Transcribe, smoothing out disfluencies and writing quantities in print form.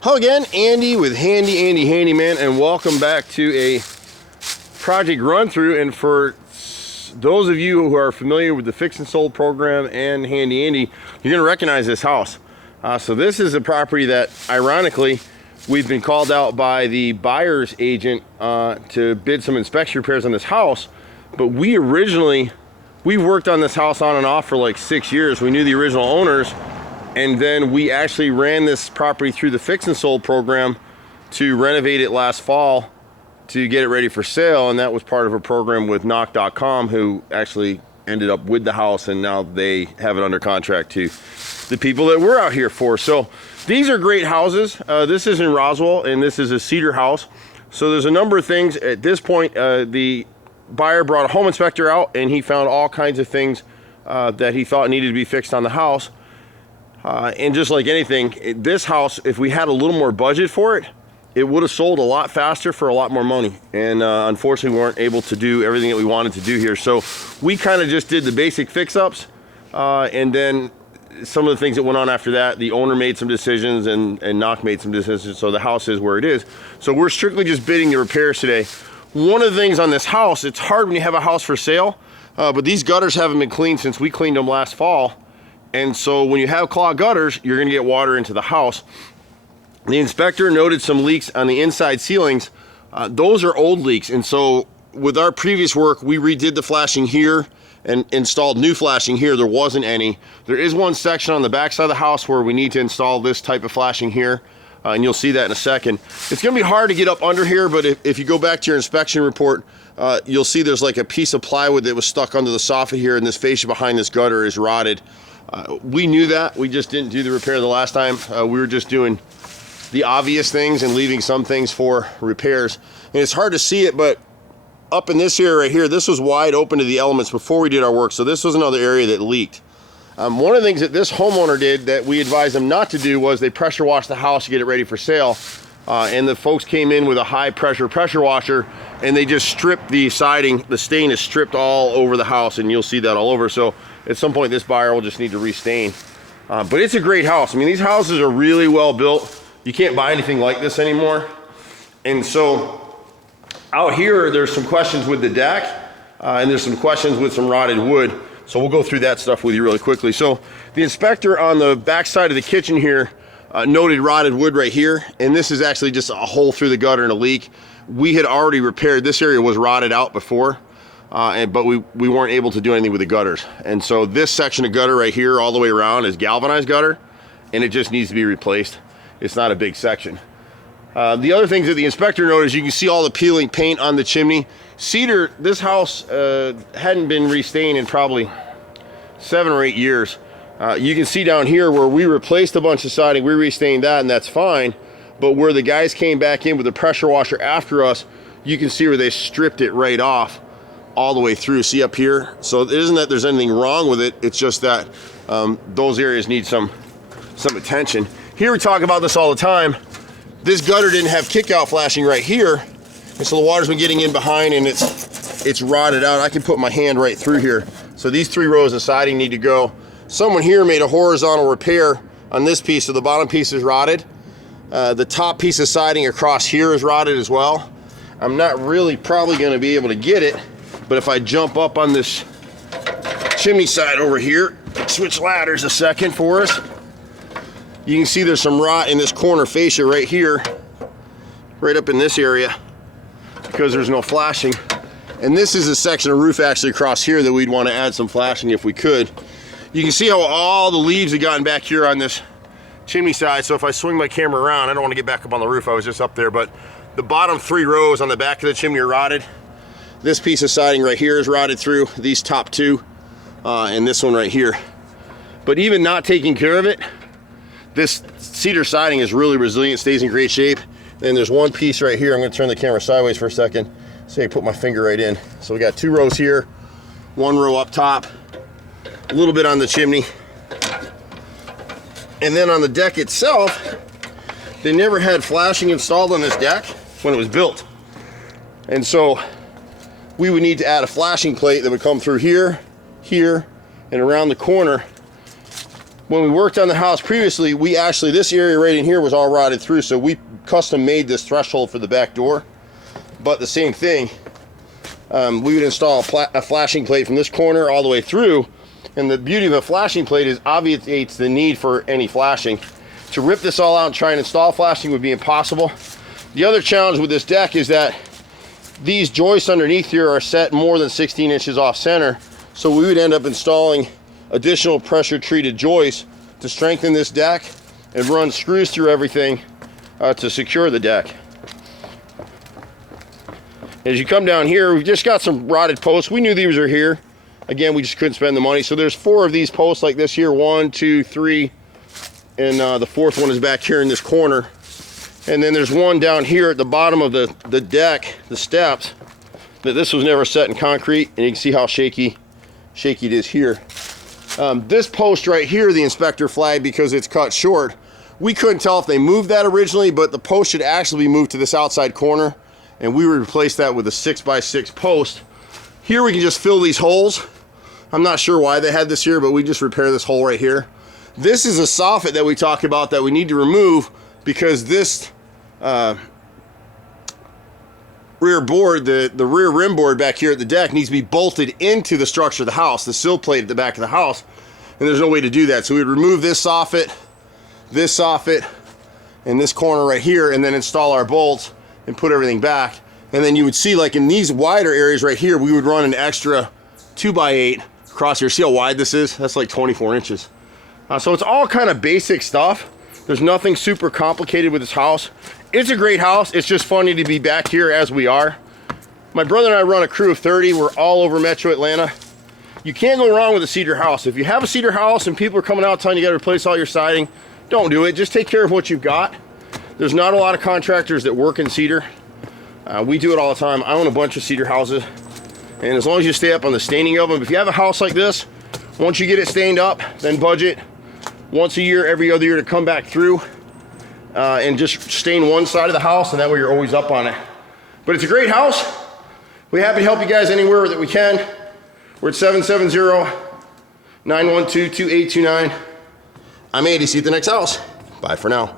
Hello again, Andy with Handy Andy Handyman, and welcome back to a project run through. And for those of you who are familiar with the Fix and Sold program and Handy Andy, you're going to recognize this house. So this is a property that, ironically, we've been called out by the buyer's agent to bid some inspection repairs on this house. But we worked on this house on and off for like 6 years. We knew the original owners. And then we actually ran this property through the Fix and Sold program to renovate it last fall to get it ready for sale. And that was part of a program with knock.com, who actually ended up with the house, and now they have it under contract to the people that we're out here for. So these are great houses. This is in Roswell, and this is a cedar house. So there's a number of things. At this point, the buyer brought a home inspector out, and he found all kinds of things that he thought needed to be fixed on the house. And just like anything, this house, if we had a little more budget for it, it would have sold a lot faster for a lot more money. And unfortunately, we weren't able to do everything that we wanted to do here. So we kind of just did the basic fix-ups. And then some of the things that went on after that, the owner made some decisions and Knock made some decisions. So the house is where it is. So we're strictly just bidding the repairs today. One of the things on this house, it's hard when you have a house for sale, but these gutters haven't been cleaned since we cleaned them last fall. And so when you have clogged gutters, you're going to get water into the house. The inspector noted some leaks on the inside ceilings. Those are old leaks. And so with our previous work, we redid the flashing here and installed new flashing here. There wasn't any. There is one section on the back side of the house where we need to install this type of flashing here. And you'll see that in a second. It's going to be hard to get up under here, but if you go back to your inspection report, you'll see there's like a piece of plywood that was stuck under the soffit here, and this fascia behind this gutter is rotted. We knew that. We just didn't do the repair the last time. We were just doing the obvious things and leaving some things for repairs. And it's hard to see it, but up in this area right here, this was wide open to the elements before we did our work. So this was another area that leaked. One of the things that this homeowner did that we advised them not to do was they pressure washed the house to get it ready for sale. And the folks came in with a high pressure washer, and they just stripped the siding. The stain is stripped all over the house, and you'll see that all over. So at some point, this buyer will just need to restain. But it's a great house. I mean, these houses are really well built. You can't buy anything like this anymore. And so out here, there's some questions with the deck, and there's some questions with some rotted wood. So we'll go through that stuff with you really quickly. So the inspector on the back side of the kitchen here noted rotted wood right here. And this is actually just a hole through the gutter and a leak. We had already repaired. This area was rotted out before. But we weren't able to do anything with the gutters. And so this section of gutter right here all the way around is galvanized gutter, and it just needs to be replaced. It's not a big section. The other things that the inspector noticed, you can see all the peeling paint on the chimney. Cedar, this house hadn't been restained in probably 7 or 8 years. You can see down here where we replaced a bunch of siding, we restained that, and that's fine. But where the guys came back in with the pressure washer after us, you can see where they stripped it right off all the way through. See up here? So it isn't that there's anything wrong with it, it's just that those areas need some attention. Here we talk about this all the time. This gutter didn't have kick-out flashing right here, and so the water's been getting in behind, and it's rotted out. I can put my hand right through here. So these 3 rows of siding need to go. Someone here made a horizontal repair on this piece, so the bottom piece is rotted. The top piece of siding across here is rotted as well. I'm not really probably going to be able to get it, but if I jump up on this chimney side over here, switch ladders a second for us, you can see there's some rot in this corner fascia right here, right up in this area, because there's no flashing. And this is a section of roof actually across here that we'd want to add some flashing if we could. You can see how all the leaves have gotten back here on this chimney side. So if I swing my camera around, I don't want to get back up on the roof, I was just up there, but the bottom 3 rows on the back of the chimney are rotted. This piece of siding right here is rotted through, these top 2, and this one right here. But even not taking care of it, this cedar siding is really resilient, stays in great shape. Then there's one piece right here. I'm going to turn the camera sideways for a second. So I put my finger right in. So we got 2 rows here, 1 row up top, a little bit on the chimney. And then on the deck itself, they never had flashing installed on this deck when it was built. And so we would need to add a flashing plate that would come through here, here, and around the corner when we worked on the house previously, this area right in here was all rotted through, so we custom made this threshold for the back door. But the same thing, we would install a flashing plate from this corner all the way through, and the beauty of a flashing plate is obviates the need for any flashing. To rip this all out and try and install flashing would be impossible. The other challenge with this deck is that these joists underneath here are set more than 16 inches off center, so we would end up installing additional pressure treated joists to strengthen this deck and run screws through everything to secure the deck. As you come down here, we've just got some rotted posts. We knew these were here. Again, we just couldn't spend the money. So there's 4 of these posts like this here, 1, 2, 3, and the 4th one is back here in this corner. And then there's one down here at the bottom of the deck, the steps, that this was never set in concrete, and you can see how shaky it is here. This post right here, the inspector flagged because it's cut short. We couldn't tell if they moved that originally, but the post should actually be moved to this outside corner, and we would replace that with a 6x6 post. Here we can just fill these holes. I'm not sure why they had this here, but we just repair this hole right here. This is a soffit that we talked about that we need to remove because this rear board, the rear rim board back here at the deck needs to be bolted into the structure of the house, the sill plate at the back of the house, and there's no way to do that. So we'd remove this soffit, and this corner right here, and then install our bolts and put everything back. And then you would see, like in these wider areas right here, we would run an extra 2x8 across here. See how wide this is? That's like 24 inches. So it's all kind of basic stuff. There's nothing super complicated with this house. It's a great house. It's just funny to be back here as we are. My brother and I run a crew of 30. We're all over Metro Atlanta. You can't go wrong with a cedar house. If you have a cedar house and people are coming out telling you got to replace all your siding, don't do it. Just take care of what you've got. There's not a lot of contractors that work in cedar. We do it all the time. I own a bunch of cedar houses, and as long as you stay up on the staining of them, if you have a house like this, once you get it stained up, then budget once a year, every other year to come back through and just stain one side of the house, and that way you're always up on it. But it's a great house. We're happy to help you guys anywhere that we can. We're at 770-912-2829. I'm Andy. See you at the next house. Bye for now.